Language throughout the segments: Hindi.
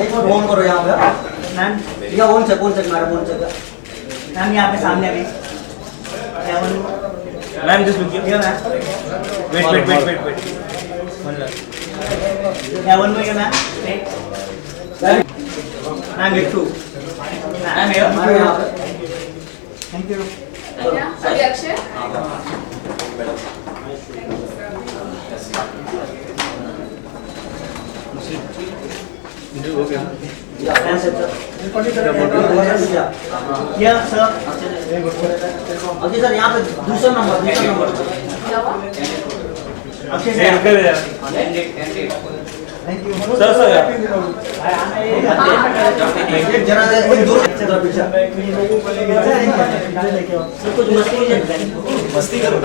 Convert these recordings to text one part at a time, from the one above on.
एक बार ऑन करो यहाँ पे मैम। या on check madam on check ma'am यहाँ पे सामने अभी ma'am just look here ma'am. Wait या one more ma'am. Ma'am wait two ma'am यहाँ पे। Thank you. अभी अक्षय या सर अभी सर यहाँ पे दूसरा number Akshay sir thank you sir जरा दूर पीछे कुछ मस्ती करो।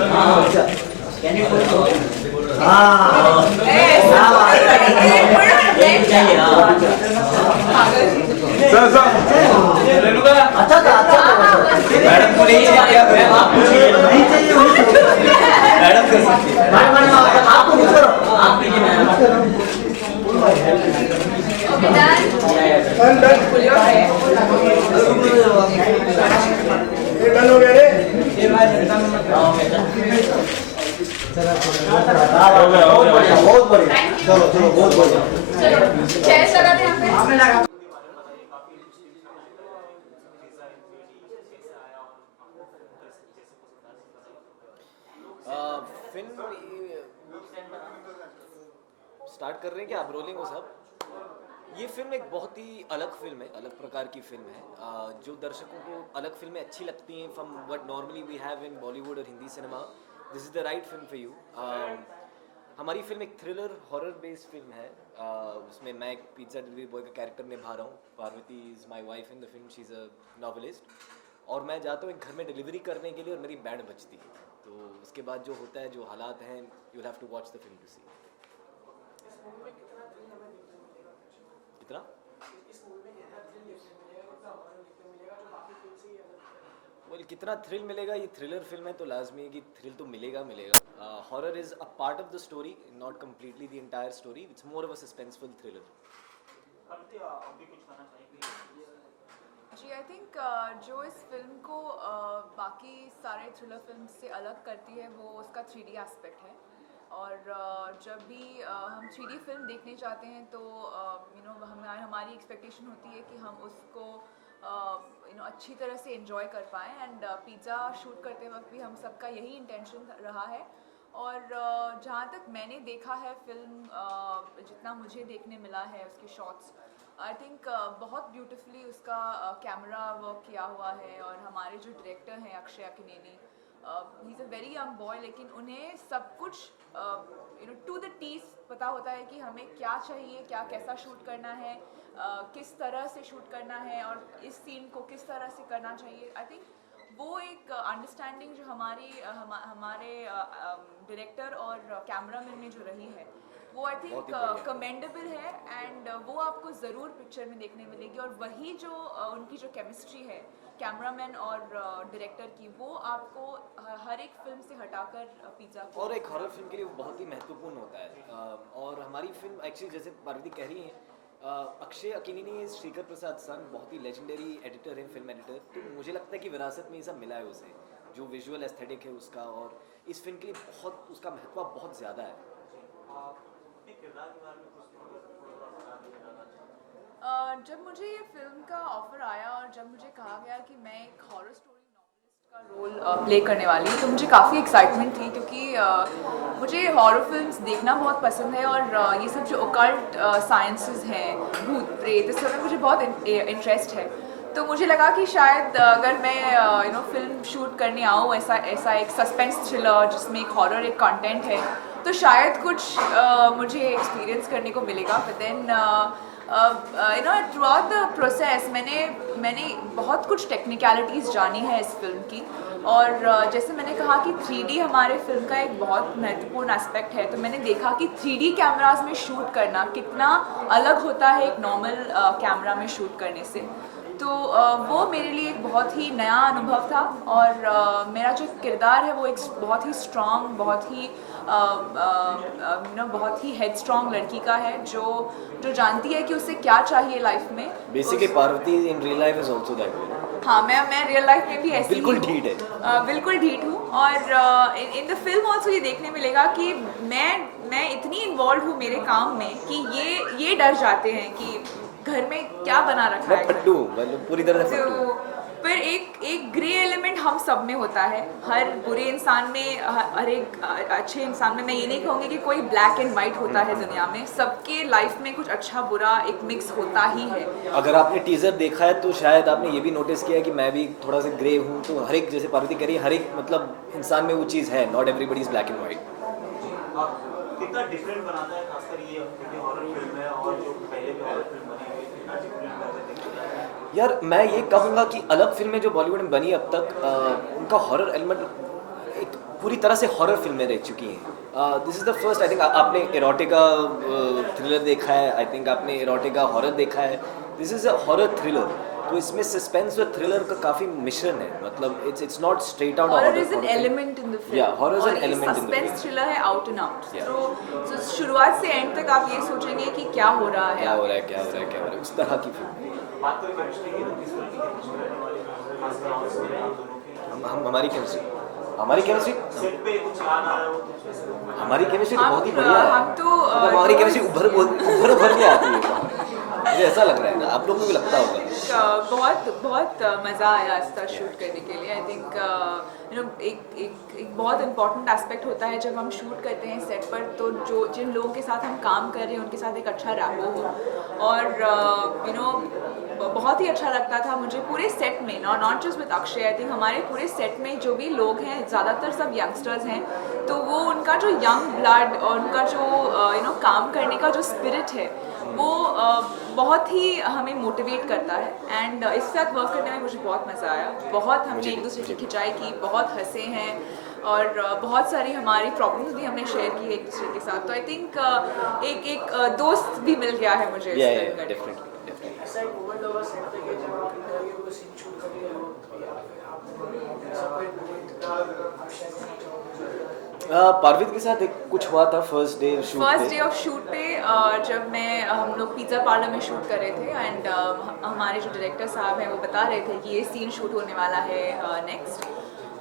अच्छा था मैडम को नहीं चाहिए नहीं चाहिए मैडम कर सकती है आपको कुछ करो आप कीजिए मैडम। डन हो गया रे। बहुत बढ़िया चलो बहुत बढ़िया। चेयर लगाते हैं यहाँ पे। फिल्म स्टार्ट कर रहे हैं क्या आप? रोलिंग हो सब? ये फिल्म एक बहुत ही अलग फिल्म है, अलग प्रकार की फिल्म है। जो दर्शकों को अलग फिल्में अच्छी लगती हैं from what normally we have in Bollywood और Hindi cinema, this is the right film for you. हमारी फिल्म एक थ्रिलर हॉरर बेस्ड फिल्म है। उसमें मैं एक पिज्ज़ा डिलीवरी बॉय का कैरेक्टर निभा रहा हूँ। Parvati is my wife in the film, she is a novelist. और मैं जाता हूँ एक घर में डिलीवरी करने के लिए और मेरी बैंड बजती है। तो उसके बाद जो होता है, जो हालात हैं, you have to watch the film to see. कितना कितना थ्रिल मिलेगा? ये थ्रिलर फिल्म है तो लाजमी है कि थ्रिल तो मिलेगा। Horror is a part of the story, not completely the entire story. It's more of a suspenseful thriller. जी आई थिंक जो इस फिल्म को बाकी सारे थ्रिलर फिल्म से अलग करती है वो उसका 3D एस्पेक्ट है। और जब भी हम 3D फिल्म देखने जाते हैं तो हमारी एक्सपेक्टेशन होती है कि हम उसको अच्छी तरह से एंजॉय कर पाएँ। एंड पिज़्ज़ा शूट करते वक्त भी हम सबका यही इंटेंशन रहा है। और जहाँ तक मैंने देखा है फिल्म, जितना मुझे देखने मिला है उसके शॉट्स, आई थिंक बहुत ब्यूटिफुली उसका कैमरा वर्क किया हुआ है। और हमारे जो डायरेक्टर हैं Akshay Akkineni, he is a very young boy, लेकिन उन्हें सब कुछ टू द टीज पता होता है कि हमें क्या चाहिए, क्या कैसा शूट करना है, किस तरह से शूट करना है और इस सीन को किस तरह से करना चाहिए। आई थिंक वो एक अंडरस्टैंडिंग जो हमारे डायरेक्टर और कैमरामैन में जो रही है वो आई थिंक कमेंडेबल है। एंड वो आपको ज़रूर पिक्चर में देखने मिलेगी। और वही जो उनकी जो केमिस्ट्री है कैमरामैन और डायरेक्टर की, वो आपको हर एक फिल्म से हटाकर पिज़्ज़ा को और एक हॉरर फिल्म के लिए वो बहुत ही महत्वपूर्ण होता है। और हमारी फिल्म एक्चुअली जैसे पार्वती कह रही हैं, अक्षय अकिनेनी श्रीकर प्रसाद सन बहुत ही लेजेंडरी एडिटर हैं, फिल्म एडिटर। तो मुझे लगता है कि विरासत में ये सब मिला है उसे, जो विजुअल एस्थेटिक है उसका, और इस फिल्म के लिए बहुत उसका महत्व बहुत ज़्यादा है। जब मुझे ये फिल्म का ऑफ़र आया और जब मुझे कहा गया कि मैं एक हॉरर स्टोरी नॉवेलिस्ट का रोल प्ले करने वाली हूँ, तो मुझे काफ़ी एक्साइटमेंट थी। क्योंकि मुझे हॉरर फिल्म्स देखना बहुत पसंद है। और ये सब जो ओकल्ट साइंसेस हैं, भूत प्रेत, इस सब में मुझे बहुत इंटरेस्ट है। तो मुझे लगा कि शायद अगर मैं फिल्म शूट करने आऊँ ऐसा एक सस्पेंस थ्रिलर जिसमें एक हॉरर एक कंटेंट है, तो शायद कुछ मुझे एक्सपीरियंस करने को मिलेगा। But then throughout the process मैंने बहुत कुछ टेक्निकलिटीज़ जानी है इस फिल्म की। और जैसे मैंने कहा कि 3D हमारे फिल्म का एक बहुत महत्वपूर्ण एस्पेक्ट है, तो मैंने देखा कि 3D कैमराज में शूट करना कितना अलग होता है एक नॉर्मल कैमरा में शूट करने से। तो वो मेरे लिए एक बहुत ही नया अनुभव था और मेरा जो किरदार है वो एक बहुत ही स्ट्रॉन्ग, बहुत ही बहुत ही हेड स्ट्रॉन्ग लड़की का है जो जो जानती है कि उसे क्या चाहिए लाइफ में। Basically Parvati in real life is also that way. हाँ, मैं रियल लाइफ में भी ऐसी बिल्कुल ही हूँ। ढीठ है। बिल्कुल ढीठ हूँ और इन द फिल्म ऑल्सो ये देखने मिलेगा कि मैं इतनी इन्वॉल्व हूँ मेरे काम में कि ये डर जाते हैं कि घर में क्या बना रखा मैं है। पट्टू, मतलब पूरी तरह से पट्टू। तो फिर एक ग्रे एलिमेंट हम सब में होता है, हर बुरे इंसान में, हर एक अच्छे इंसान में। मैं ये नहीं कहूँगी कि कोई ब्लैक एंड वाइट होता है दुनिया में, सबके लाइफ में कुछ अच्छा बुरा एक मिक्स होता ही है। अगर आपने टीजर देखा है तो शायद आपने ये भी नोटिस किया है कि मैं भी थोड़ा सा ग्रे हूँ, तो हर एक, जैसे पार्वती कह रही है, हर एक मतलब इंसान में वो चीज़ है। Not everybody is black and white. कितना डिफरेंट बनाता है खासकर ये क्योंकि हॉरर फिल्म है और जो पहले भी हॉरर फिल्म बनी हुई थी कितना डिफरेंट कर देते हैं। यार मैं ये कहूँगा कि अलग फिल्में जो बॉलीवुड में बनी अब तक, उनका हॉरर एलिमेंट एक पूरी तरह से हॉरर फिल्में रह चुकी हैं। This is the first, I think आपने एरोटिका थ्रिलर देखा है, आई थिंक आपने एरोटिका हॉरर देखा है। This is a horror thriller, तो इसमें सस्पेंस और थ्रिलर का काफ़ी मिश्रण है। मतलब it's not straight out horror is an element in the film. Yeah, horror is an element in the suspense film. Thriller है, आउट एंड आउट। Yeah. तो शुरुआत से एंड तक आप ये सोचेंगे कि क्या हो रहा है। क्या हो रहा है, क्या हो रहा है, क्या हो रहा है, उस तरह की फिल्म। बात करें केमिस्ट्री की तो किस तरह की केमिस्ट्री रहने वाली है खासकर आप दोनों की हमारी केमिस्ट्री सेट पे कुछ याद आ रहा है वो कुछ ऐसे हमारी केमिस्ट्री हम- बहुत ही बढ़िया है। हम तो, मतलब हमारी केमिस्ट्री उभर के आती है। मुझे ऐसा लग रहा है ना, आप लोग को भी लगता होगा। बहुत मज़ा आया इसका शूट करने के लिए। आई थिंक एक बहुत इम्पॉर्टेंट एस्पेक्ट होता है जब हम शूट करते हैं सेट पर, तो जिन लोगों के साथ हम काम कर रहे हैं उनके साथ एक अच्छा रैपो हो। और बहुत ही अच्छा लगता था मुझे पूरे सेट में, not just with Akshay. I think हमारे पूरे सेट में जो भी लोग हैं ज़्यादातर सब यंगस्टर्स हैं, तो वो उनका जो यंग ब्लड और उनका जो काम करने का जो स्पिरिट है वो बहुत ही हमें मोटिवेट करता है। एंड इसके साथ वर्क करने में मुझे बहुत मज़ा आया। बहुत हमने एक दूसरे की खिंचाई की, बहुत हंसे हैं और बहुत सारी हमारी प्रॉब्लम्स भी हमने शेयर की एक दूसरे के साथ। तो आई थिंक एक दोस्त भी मिल गया है मुझे इस फिल्म करके। डेफिनेटली। ऐसा एक मोमेंट होगा सेट पे कि जब आप कह रहे हो वो सीन शूट कर रहे हो या फिर आप ऐसा कोई मोमेंट आप शेयर करना चाहोगे? पार्वित के साथ एक कुछ हुआ था फर्स्ट डे ऑफ शूट पे जब हम लोग पिज़्ज़ा पार्लर में शूट कर रहे थे एंड हमारे जो डायरेक्टर साहब हैं वो बता रहे थे कि ये सीन शूट होने वाला है नेक्स्ट।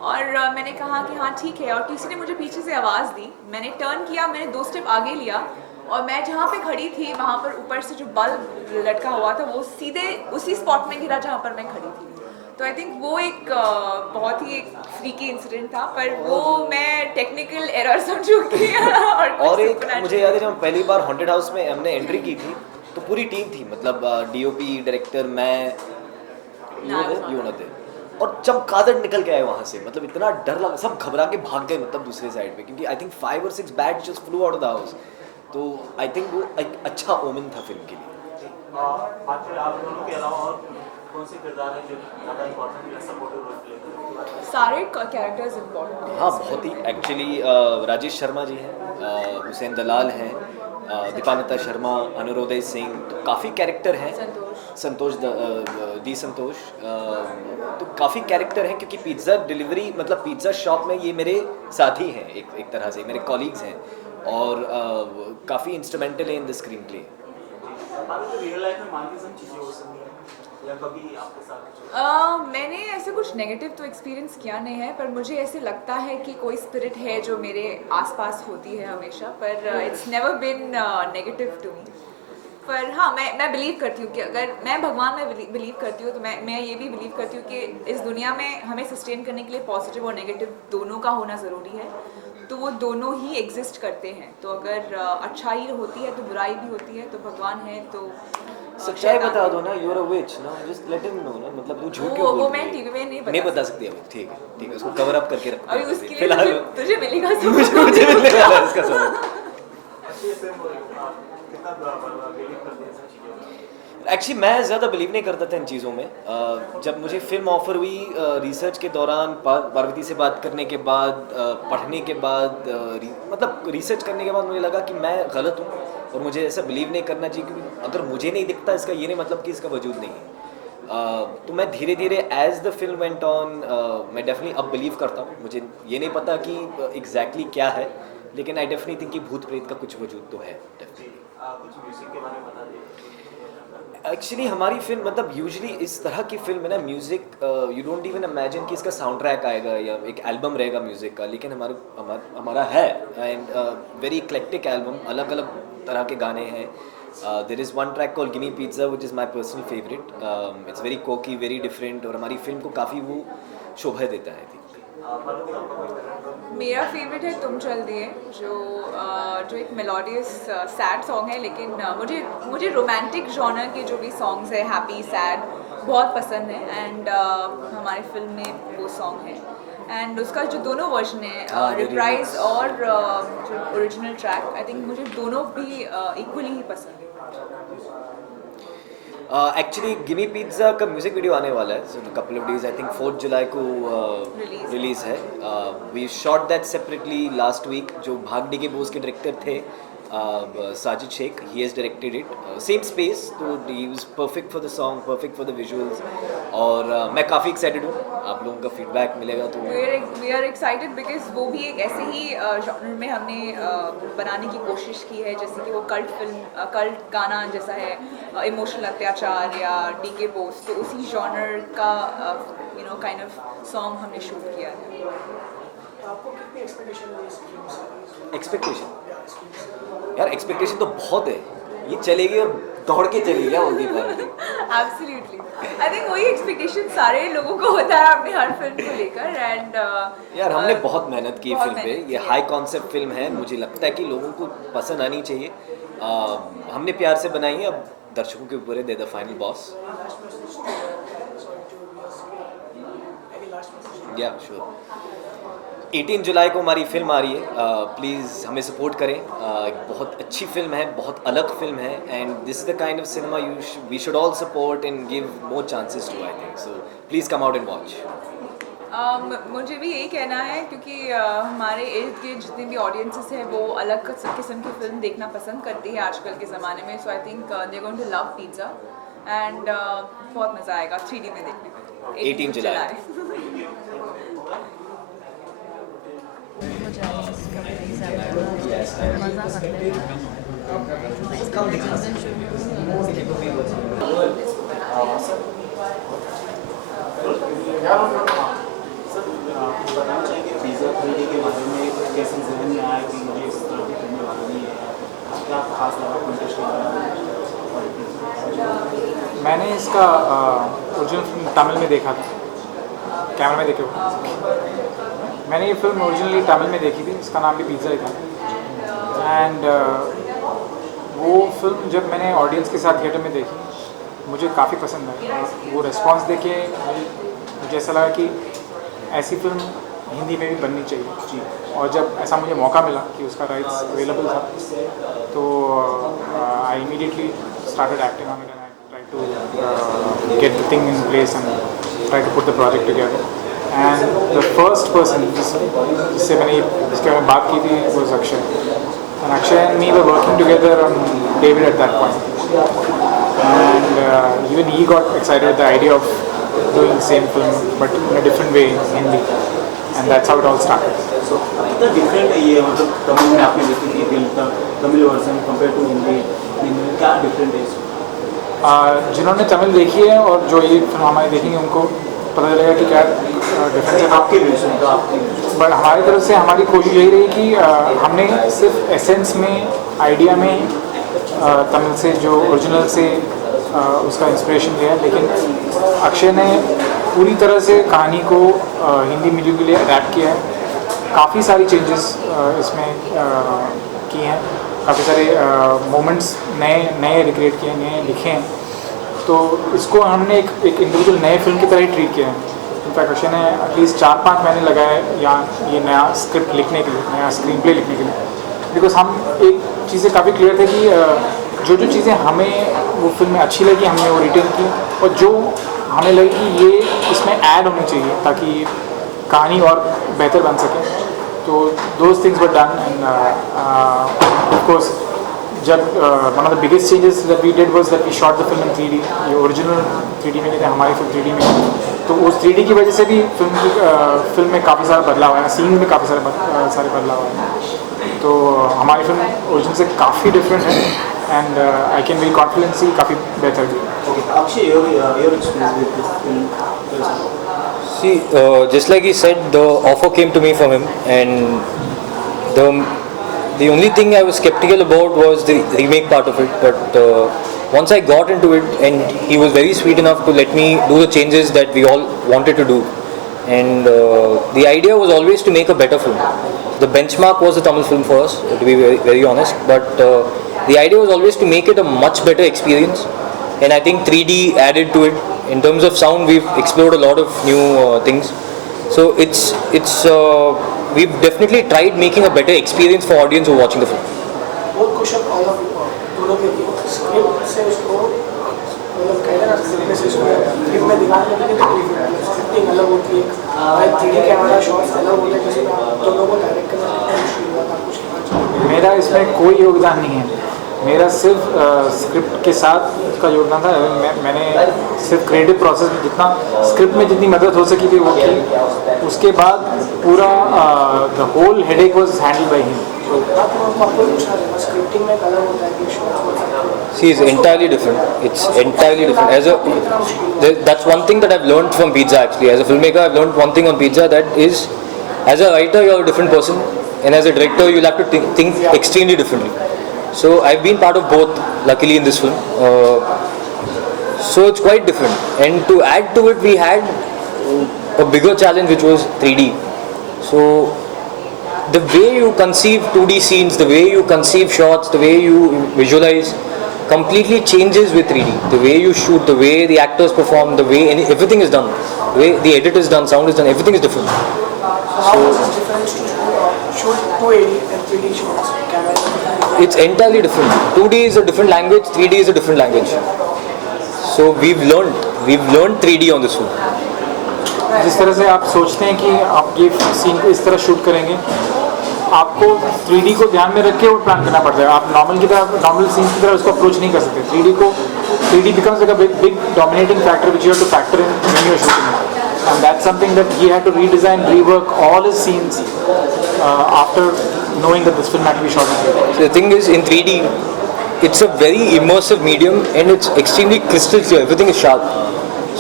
और मैंने कहा कि हाँ ठीक है, और किसी ने मुझे पीछे से आवाज़ दी। मैंने टर्न किया, मैंने 2 स्टेप आगे लिया और मैं जहाँ पे खड़ी थी वहाँ पर ऊपर से जो बल्ब लटका हुआ था वो सीधे उसी स्पॉट में गिरा जहाँ पर मैं खड़ी थी। तो आई थिंक वो एक बहुत ही एक फ्रीकी इंसिडेंट था, पर वो मैं टेक्निकल एरर समझूंगी। और एक मुझे याद है जब पहली बार हॉन्टेड हाउस में हमने एंट्री की थी तो पूरी टीम थी, मतलब डीओपी, डायरेक्टर, मैं, यू थे। और चमगादड़ निकल के आए वहाँ से, मतलब इतना डर लगा, सब घबरा के भाग गए मतलब दूसरे साइड पे, क्योंकि I think 5 or 6 bat just flu out of the house. तो आई थिंक वो एक अच्छा ओमेन था फिल्म के लिए। बात करें आप दोनों के अलावा और कौन से किरदार हैं जो ज़्यादा इंपॉर्टेंट या सपोर्टिव रोल प्ले करते हैं? सारे कैरेक्टर्स इम्पोर्टेंट हैं। हाँ, बहुत ही एक्चुअली राजेश शर्मा जी हैं, हुसैन दलाल हैं, दीपानता शर्मा, अनुरोदय सिंह, तो काफ़ी कैरेक्टर हैं। संतोष तो काफ़ी कैरेक्टर हैं, क्योंकि पिज़्ज़ा डिलीवरी मतलब पिज़्ज़ा शॉप में ये मेरे साथी हैं, एक तरह से मेरे कॉलीग्स हैं और काफ़ी इंस्ट्रूमेंटल है in the screen play. Real life में मान की चीज़ें हो सकती हैं या कभी आपके साथ मैंने ऐसे कुछ नेगेटिव तो एक्सपीरियंस किया नहीं है, पर मुझे ऐसे लगता है कि कोई स्पिरिट है जो मेरे आसपास होती है हमेशा, पर it's never been negative to me. पर हाँ, मैं बिलीव करती हूँ कि अगर मैं भगवान में बिलीव करती हूँ तो मैं ये भी बिलीव करती हूँ कि इस दुनिया में हमें सस्टेन करने के लिए पॉजिटिव और नेगेटिव दोनों का होना ज़रूरी है। तो वो दोनों ही एग्जिस्ट करते हैं। तो अगर अच्छाई होती है तो बुराई भी होती है, तो भगवान है तो सच्चाई बता दो ना, यूर अ विच ना, जस्ट लेट हिम नो ना, मतलब तू झूठ क्यों बोल वो रही मैं है? टीवी में नहीं बता सकती अभी, ठीक है उसको कवर अप करके रखो अभी उसके लिए फिलहाल। तुझे मिलेगा मुझे मिलने वाला है इसका सबक। अच्छे से कितना बिलीव करते हैं इन चीज़ों में? एक्चुअली मैं ज़्यादा बिलीव नहीं करता था इन चीज़ों में। जब मुझे फिल्म ऑफर हुई, रिसर्च के दौरान, पार्वती से बात करने के बाद, पढ़ने के बाद, मतलब रिसर्च करने के बाद मुझे लगा कि मैं गलत हूँ और मुझे ऐसा बिलीव नहीं करना चाहिए, क्योंकि अगर मुझे नहीं दिखता इसका ये नहीं मतलब कि इसका वजूद नहीं है। तो मैं धीरे धीरे as the film went on मैं डेफिनेटली अब बिलीव करता हूँ. मुझे ये नहीं पता कि एग्जैक्टली क्या है, लेकिन आई डेफिनेटली थिंक कि भूत प्रेत का कुछ वजूद तो है डेफिनेटली. कुछ म्यूजिक के बारे में बता दीजिए. एक्चुअली हमारी फिल्म मतलब यूजुअली इस तरह की फिल्म है ना, music you don't even imagine कि इसका साउंड ट्रैक आएगा या एक एल्बम रहेगा म्यूज़िक का, लेकिन हमारा है एंड वेरी इक्लेक्टिक एल्बम. अलग अलग तरह के गाने हैं. There is one track called gimme pizza which is my personal favourite. It's very kooky, very different और हमारी फिल्म को काफ़ी वो शोभा देता है. मेरा फेवरेट है तुम चल दिए, जो एक मेलोडियस सैड सॉन्ग है, लेकिन मुझे रोमांटिक जॉनर के जो भी सॉन्ग्स है, हैप्पी सैड, बहुत पसंद है. एंड हमारी फिल्म में वो सॉन्ग है एंड उसका जो दोनों वर्जन है, रिप्राइज और जो ओरिजिनल ट्रैक, आई थिंक मुझे दोनों भी इक्वली ही पसंद है. एक्चुअली गिमी पिज़्ज़ा का म्यूज़िक वीडियो आने वाला है. So couple of days, I think 4 जुलाई को रिलीज़ है. We shot that separately last week. जो भाग डी के बोस के डायरेक्टर थे Sajid Shaikh, he has directed it. Same space, तो he was perfect for the song, perfect for the visuals. और मैं काफ़ी एक्साइटेड हूँ. आप लोगों का फीडबैक मिलेगा तो वी आर एक्साइटेड बिकॉज वो भी एक ऐसे ही जॉनर में हमने बनाने की कोशिश की है, जैसे कि वो कल्ट गाना जैसा है, इमोशनल अत्याचार या डी के बोस, तो उसी जॉनर का काइंड ऑफ सॉन्ग हमने शूट किया है. आपको कितनी एक्सपेक्टेशन है इस फिल्म से? एक्सपेक्टेशन यार, एक्सपेक्टेशन तो बहुत है. ये चलेगी और दौड़ के चलेगी क्या बोलती है. एब्सोल्युटली, आई थिंक वही एक्सपेक्टेशन सारे लोगों को होता है अपनी हर फिल्म को लेकर. एंड यार हमने बहुत मेहनत की बहुत फिल्म पे. मेहनत ये की हाई कॉन्सेप्ट फिल्म है. मुझे लगता है कि लोगों को पसंद आनी चाहिए. हमने प्यार से बनाई है. अब दर्शकों के ऊपर है, दे द फाइनल बॉस. या श्योर. 18 जुलाई को हमारी फिल्म आ रही है. प्लीज़ हमें सपोर्ट करें. एक बहुत अच्छी फिल्म है, बहुत अलग फिल्म है. And this is the kind of cinema we should all support and give more chances to, I think. So please come out and watch. मुझे भी यही कहना है, क्योंकि हमारे इर्द गिर्द जितने भी ऑडियंसेस हैं वो अलग किस्म की फिल्म देखना पसंद करती है आजकल के ज़माने में. So I think they going to love pizza and बहुत मज़ा आएगा 3D में देखने में. 18 जुलाई. बताना चाहिए कि पिज़्ज़ा 3D के बारे में कैसे जहन में आया कि मुझे इस तरह की फिल्में बनानी है. क्या खास लगा कॉन्टेस्ट में? मैंने इसका ओरिजिनल फिल्म तमिल में देखा था, कैमरा में देखे हुए. मैंने ये फिल्म ओरिजिनली तमिल में देखी थी. इसका नाम भी पिज़्ज़ा ही था. एंड वो फिल्म जब मैंने ऑडियंस के साथ थिएटर में देखी, मुझे काफ़ी पसंद आई. वो रिस्पॉन्स देखे मुझे ऐसा लगा कि ऐसी फिल्म हिंदी में भी बननी चाहिए. और जब ऐसा मुझे मौका मिला कि उसका राइट्स अवेलेबल था, तो I immediately started acting on it and I try to get the thing in place and try to put the project together. And the first person जिससे मैंने इसके बारे में बात की थी वो Akshay. And Akshay and me were working together on David at that point. And even he got excited with the idea of doing the same film but in a different way in Hindi, and that's how it all started. So कितना डिफरेंट है ये, मतलब तमिल में आपने देखी थी फिल्म का Tamil version compare to Hindi, क्या डिफरेंट है इसमें? जिन्होंने तमिल देखी है और जो ये फिल्म हमारी देखेंगे उनको पता चलेगा कि क्या डिफरेंस है. आपके विजन का आपके बट हमारी तरफ से हमारी कोशिश यही रही कि हमने सिर्फ एसेंस में, आइडिया में तमिल से जो ओरिजिनल से उसका इंस्पिरेशन लिया, लेकिन अक्षय ने पूरी तरह से कहानी को हिंदी मीडिया के लिए अडैप्ट किया है. काफ़ी सारी चेंजेस इसमें की हैं. काफ़ी सारे मोमेंट्स नए रिक्रिएट किए हैं, नए लिखे हैं. तो इसको हमने एक इंडिविजुअल नए फिल्म की तरह ही ट्रीट किया है. इनफैक्ट अक्षय ने एटलीस्ट 4-5 महीने लगाए या ये नया स्क्रिप्ट लिखने के लिए, नया स्क्रीन प्ले लिखने के लिए. बिकॉज हम एक चीज़ें काफ़ी क्लियर थे कि जो चीज़ें हमें वो फिल्म में अच्छी लगी हमने वो रिटेन की, और जो हमें लगी कि ये इसमें ऐड होनी चाहिए ताकि कहानी और बेहतर बन सके. तो those things were done. End of course जब one of the biggest changes that we did was that we shot the film in 3D. ये ओरिजिनल 3D में नहीं थे, हमारी फिल्म 3D में थी। तो उस 3D की वजह से भी फिल्म में काफ़ी सारा बदलाव आया, सीन में काफ़ी सारे बदलाव आए। तो हमारी फिल्म ओरिजिनल से काफ़ी डिफरेंट है and I can very confidently काफ़ी बेहतर थी। Akshay, your experience with this film? See, just like he said, the offer came to me from him, and the only thing I was skeptical about was the remake part of it. But once I got into it, and he was very sweet enough to let me do the changes that we all wanted to do, and the idea was always to make a better film. The benchmark was the Tamil film for us, to be very, very honest. But the idea was always to make it a much better experience, and I think 3D added to it. In terms of sound, we've explored a lot of new things. So we've definitely tried making a better experience for audience who are watching the film. बहुत क्वेश्चन ऑल ऑफ दोनों के लिए स्क्रिप्ट से उसको मतलब कहते हैं स्क्रिप्ट से उसको फिल्म में दिखाने के लिए स्क्रिप्टिंग अलग होती है, 3D कैमरा शॉट्स अलग होते हैं, जिसमें आप दोनों को डायरेक्ट करना मुश्किल हुआ था। कुछ कहना चाहिए? मेरा इसमें कोई योगदान नहीं है, मेरा सिर्फ स्क्रिप्ट के साथ का योगदान था। मैंने सिर्फ क्रिएटिव प्रोसेस में जितना स्क्रिप्ट में जितनी मदद हो सकी थी वो की। उसके बाद पूरा the whole headache was handled by him. आपको पूछना है स्क्रिप्टिंग में अलग होता है कि shots See, it's entirely different. It's entirely different. That's one thing that I've learned from Pizza actually. As a filmmaker, I've learned one thing on Pizza, that is, as a writer, you're a different person, and as a director, you'll have to think extremely differently. So I've been part of both, luckily, in this film. So it's quite different. And to add to it, we had a bigger challenge, which was 3D. So the way you conceive 2D scenes, the way you conceive shots, the way you visualize, completely changes with 3D. The way you shoot, the way the actors perform, the way everything is done, the way the edit is done, sound is done, everything is different. How is this difference to shoot 280 and 3D shots? Camera? It's entirely different. 2D is a different language, 3D is a different language. So we've learned 3D on this film. जिस तरह से आप सोचते हैं कि आप ये सीन को इस तरह शूट करेंगे, आपको 3D को ध्यान में रख के वो प्लान करना पड़ता है। आप नॉर्मल सीन की तरह उसको अप्रोच नहीं कर सकते। 3D becomes like a big dominating factor which you have to factor in when you are shooting it. And that's something that he had to redesign, rework all his scenes after knowing that this film had to be shot in 3D. So the thing is, in 3D, it's a very immersive medium and it's extremely crystal clear. Everything is sharp.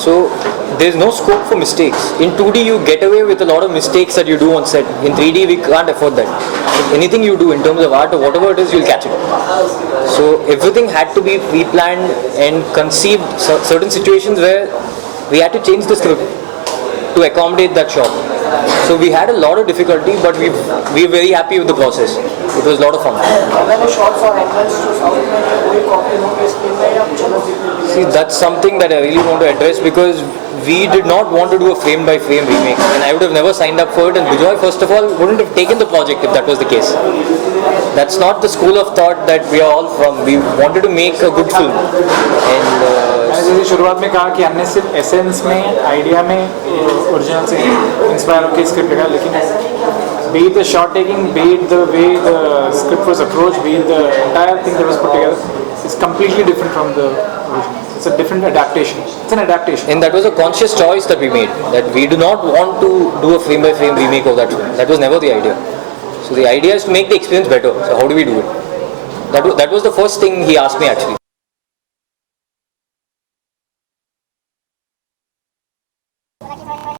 So there's no scope for mistakes. In 2D, you get away with a lot of mistakes that you do on set. In 3D, we can't afford that. So anything you do in terms of art or whatever it is, you'll catch it. So everything had to be pre-planned and conceived. Certain situations where we had to change the script to accommodate that shot. So we had a lot of difficulty, but we were very happy with the process. It was a lot of fun. अगर वो शॉट्स और एंगल्स जो साउथ में है वही कॉपी होंगे इस फिल्म में या कुछ अलग देखने See, that's something that I really want to address, because we did not want to do a frame by frame remake, and I would have never signed up for it, and Bijoy first of all wouldn't have taken the project if that was the case. That's not the school of thought that we are all from. We wanted to make a good film, and मैंने जैसे शुरुआत में कहा कि हमने सिर्फ एसेंस में, आइडिया में ओरिजिनल से इंस्पायर होकर स्क्रिप्ट लिखा, लेकिन be it the shot taking, be it the way the script was approached, be it the entire thing that was put together, it's completely different from the original. It's a different adaptation. It's an adaptation. and that was a conscious choice that we made, that we do not want to do a frame by frame remake of that film. That was never the idea. So the idea is to make the experience better. So how do we do it? That was the first thing he asked me actually.